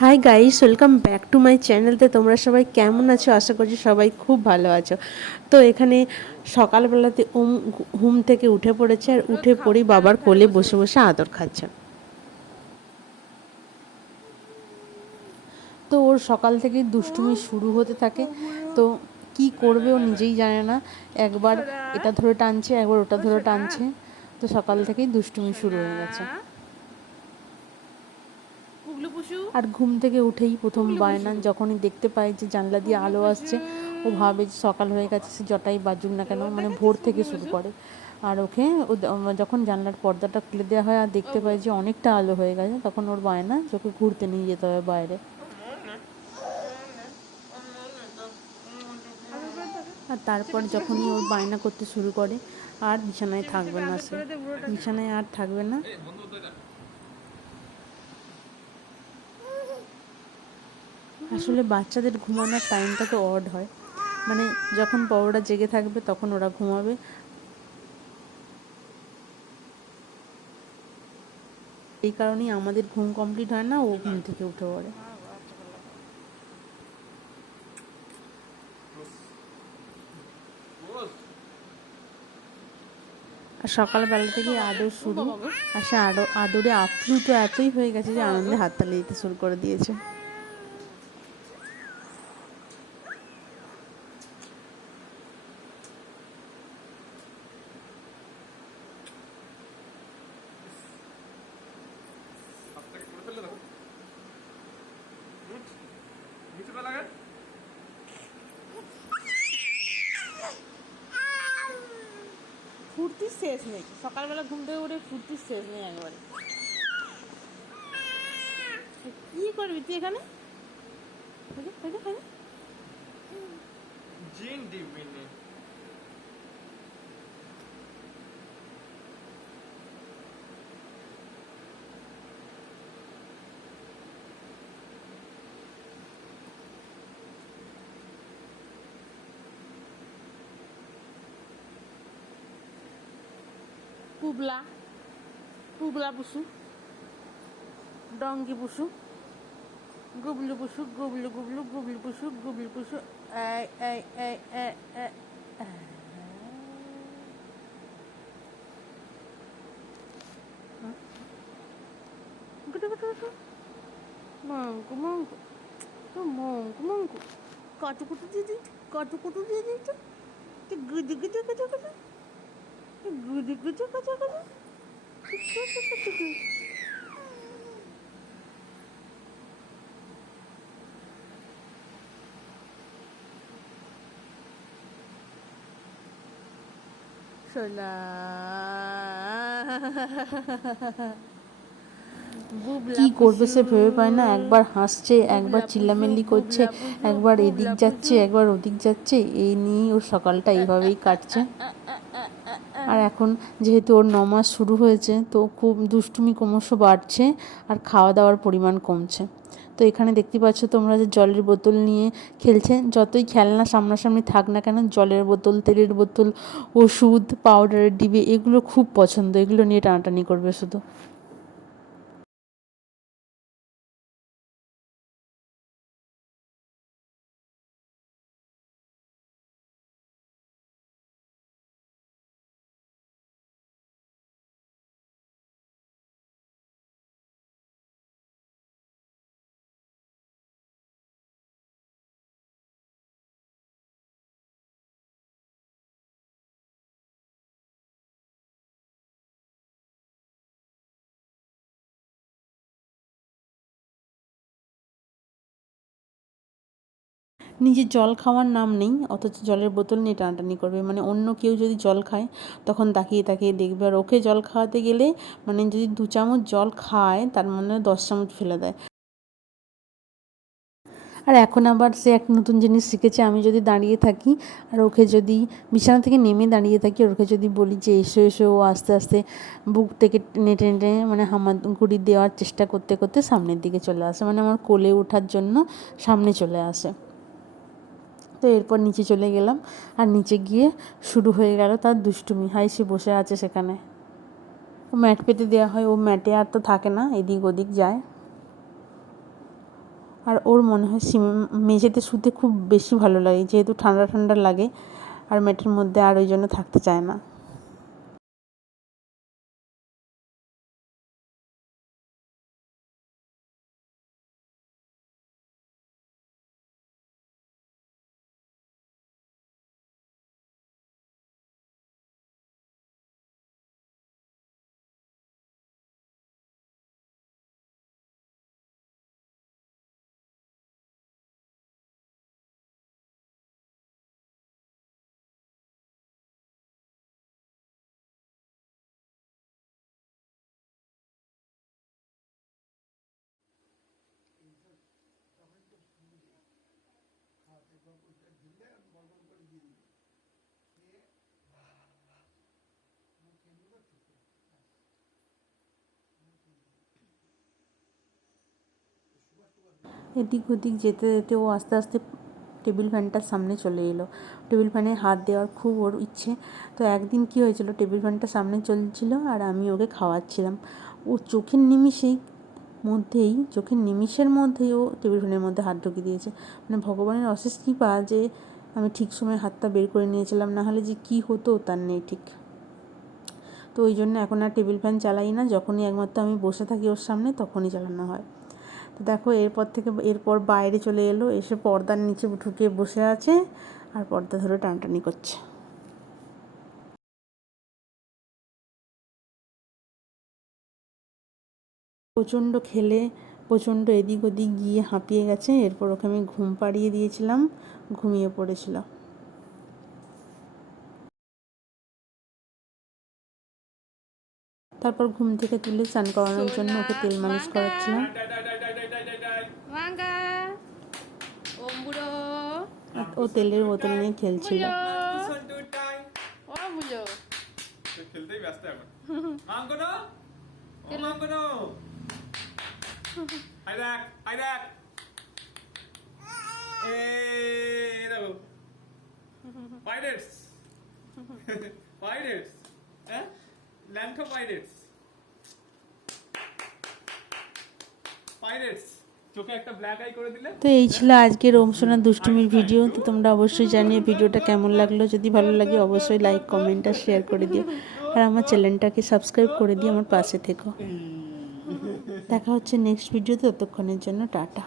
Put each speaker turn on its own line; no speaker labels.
Hi guys welcome back to my চ্যানেলতে তোমরা সবাই কেমন আছো? আশা করছি সবাই খুব ভালো আছো। তো এখানে সকালবেলাতে ওম ঘুম থেকে উঠে পড়েছে আর উঠে পড়েই বাবার কোলে বসে বসে আদর খাচ্ছে। তো ওর সকাল থেকে দুষ্টুমি শুরু হতে থাকে। তো কি করবে ও নিজেই জানে না। একবার এটা ধরে টানছে, একবার ওটা ধরে টানছে। তো সকাল থেকেই দুষ্টুমি শুরু হয়ে গেছে। আর ঘুম থেকে উঠেই প্রথম বায়না যখনই দেখতে পায় যে জানলা দিয়ে আলো আসছে ও ভাবে যে সকাল হয়ে গেছে সে জটাই বাজুক না কেন মানে ভোর থেকে শুরু করে। আর ওকে ও যখন জানলার পর্দাটা খুলে দেওয়া হয় আর দেখতে পায় যে অনেকটা আলো হয়ে গেছে তখন ওর বায়না ওকে ঘুরতে নিয়ে যেতে হবে বাইরে। আর তারপর যখনই ওর বায়না করতে শুরু করে আর বিছানায় থাকবে না সে। বিছানায় আর থাকবে না। আসলে বাচ্চাদের ঘুমানোর টাইমটা তো অড হয়। মানে যখন বড়রা জেগে থাকবে তখন ওরা ঘুমাবে। এই কারণেই আমাদের ঘুম কমপ্লিট হয় না, ও ঘুম থেকে উঠে পড়ে। আর সকালবেলা থেকে আদর শুরু। আর সে আদর, আদরে আপ্লুত এতই হয়ে গেছে যে আনন্দে হাততালি দিতে শুরু করে দিয়েছে
হাতটাকে করে ফেলে দাও নিচে ফেলা গে
ফুর্তির শেষ নেই। সকালবেলা ঘুম থেকে উঠে ফুর্তির শেষ নেই একবারে। কি করবি তুই এখানে।
জিন ডিবিনে
পুবলা পুবলা পুষু ডঙ্গি পুষু গুবলু পুষু গুবলু গুবলু গুবলু পুষু গুবলু এই গুটু গুটু গুটু মঙ্কু তো মঙ্কু মঙ্কু কটু কুটু দিয়ে দিই কটু কুটু দিয়ে তো গুদু গুদু গুদু গুদু গুদু সোনা কি করবে সে ভেবে পায় না? একবার হাসছে একবার চিল্লামিল্লি করছে একবার এদিক যাচ্ছে একবার ওদিক যাচ্ছে এই নিয়েই ওর সকালটা এইভাবেই কাটছে। আর এখন যেহেতু ওর নমাস শুরু হয়েছে, তো খুব দুষ্টুমি ক্রমশ বাড়ছে আর খাওয়া দাওয়ার পরিমাণ কমছে। তো এখানে দেখতে পাচ্ছ তোমরা যে জলের বোতল নিয়ে খেলছে। যতই খেলনা সামনাসামনি থাক না কেন, জলের বোতল, তেলের বোতল, ওষুধ পাউডারের ডিবে এগুলো খুব পছন্দ। এগুলো নিয়ে টানাটানি করবে শুধু। নিজে জল খাওয়ার নাম নেই, অথচ জলের বোতল নিয়ে টানাটানি করবে। মানে অন্য কেউ যদি জল খায়, তখন তাকিয়ে তাকিয়ে দেখবে। আর ওকে জল খাওয়াতে গেলে মানে যদি দু চামচ জল খায়, তার মানে দশ চামচ ফেলে দেয়। আর এখন আবার সে এক নতুন জিনিস শিখেছে, আমি যদি দাঁড়িয়ে থাকি, আর ওকে যদি বিছানা থেকে নেমে দাঁড়িয়ে থাকি, আর ওকে যদি বলি যে, এসো এসো। ও আস্তে আস্তে বুক থেকে টেনে টেনে মানে হামা হামাগুড়ি দেওয়ার চেষ্টা করতে করতে সামনের দিকে চলে আসে। মানে আমার কোলে ওঠার জন্য সামনে চলে আসে। তো এরপর নিচে চলে গেলাম। আর নিচে গিয়ে শুরু হয়ে গেল তার দুষ্টুমি। হাই সে বসে আছে সেখানে। ও ম্যাট পেতে দেওয়া হয়। ও ম্যাটে আর তো থাকে না, এদিক ওদিক যায়। আর ওর মনে হয় সিম- মেঝেতে শুতে খুব বেশি ভালো লাগে, যেহেতু ঠান্ডা ঠান্ডা লাগে। আর ম্যাটের মধ্যে আর ওই জন্য থাকতে চায় না। এদিক ওদিক যেতে যেতে ও আস্তে আস্তে টেবিল ফ্যানটার সামনে চলে এলো। টেবিল ফ্যানে হাত দেওয়ার খুব ওর ইচ্ছে। তো একদিন কি হয়েছিল, টেবিল ফ্যানটা সামনে চলছিল আর আমি ওকে খাওয়াচ্ছিলাম। ও চোখের নিমিষেই মধ্যেই, চোখের নিমিষের মধ্যেই ও টেবিল ফ্যানের মধ্যে হাত ঢুকিয়ে দিয়েছে। মানে ভগবানের অশেষ কৃপা যে আমি ঠিক সময় হাতটা বের করে নিয়েছিলাম, না হলে যে কী হতো তার নেই ঠিক। তো ওই জন্য এখন আর টেবিল ফ্যান চালাই না। যখনই একমাত্র আমি বসে থাকি ওর সামনে, তখনই চালানো হয়। তো দেখো, এরপর থেকে, এরপর বাইরে চলে এলো, এসে পর্দার নিচে ঢুকে বসে আছে আর পর্দা ধরে টানটানি করছে। প্রচণ্ড খেলে, প্রচণ্ড এদিক ওদিক গিয়ে হাঁপিয়ে গেছে। এরপর ওকে আমি ঘুম পাড়িয়ে দিয়েছিলাম, ঘুমিয়ে পড়েছিল তারপর ঘুম থেকে তুলে স্নান করানোর জন্য ওকে তেল মালিশ করাচ্ছিলাম।
Mangga. Omburo.
ও তেলের বোতল নিয়ে খেলছিল.
সে খেলতেই ব্যস্ত এখন। মাঙ্গনো ও মাঙ্গনো হাই দেখ হাই দেখ। পাইরেটস। পাইরেটস। হ্যাঁ ল্যান্থো পাইরেটস। পাইরেটস।
তো এই ছিল আজকের ওম সোনার দুষ্টুমির ভিডিও তো তোমরা অবশ্যই জানিয়ে ভিডিওটা কেমন লাগল। যদি ভালো লাগে অবশ্যই লাইক কমেন্ট আর শেয়ার করে দিও। আর আমার চ্যানেলটাকে সাবস্ক্রাইব করে দিও আমার পাশে থেকো। দেখা হচ্ছে নেক্সট ভিডিও ততক্ষণের জন্য টাটা।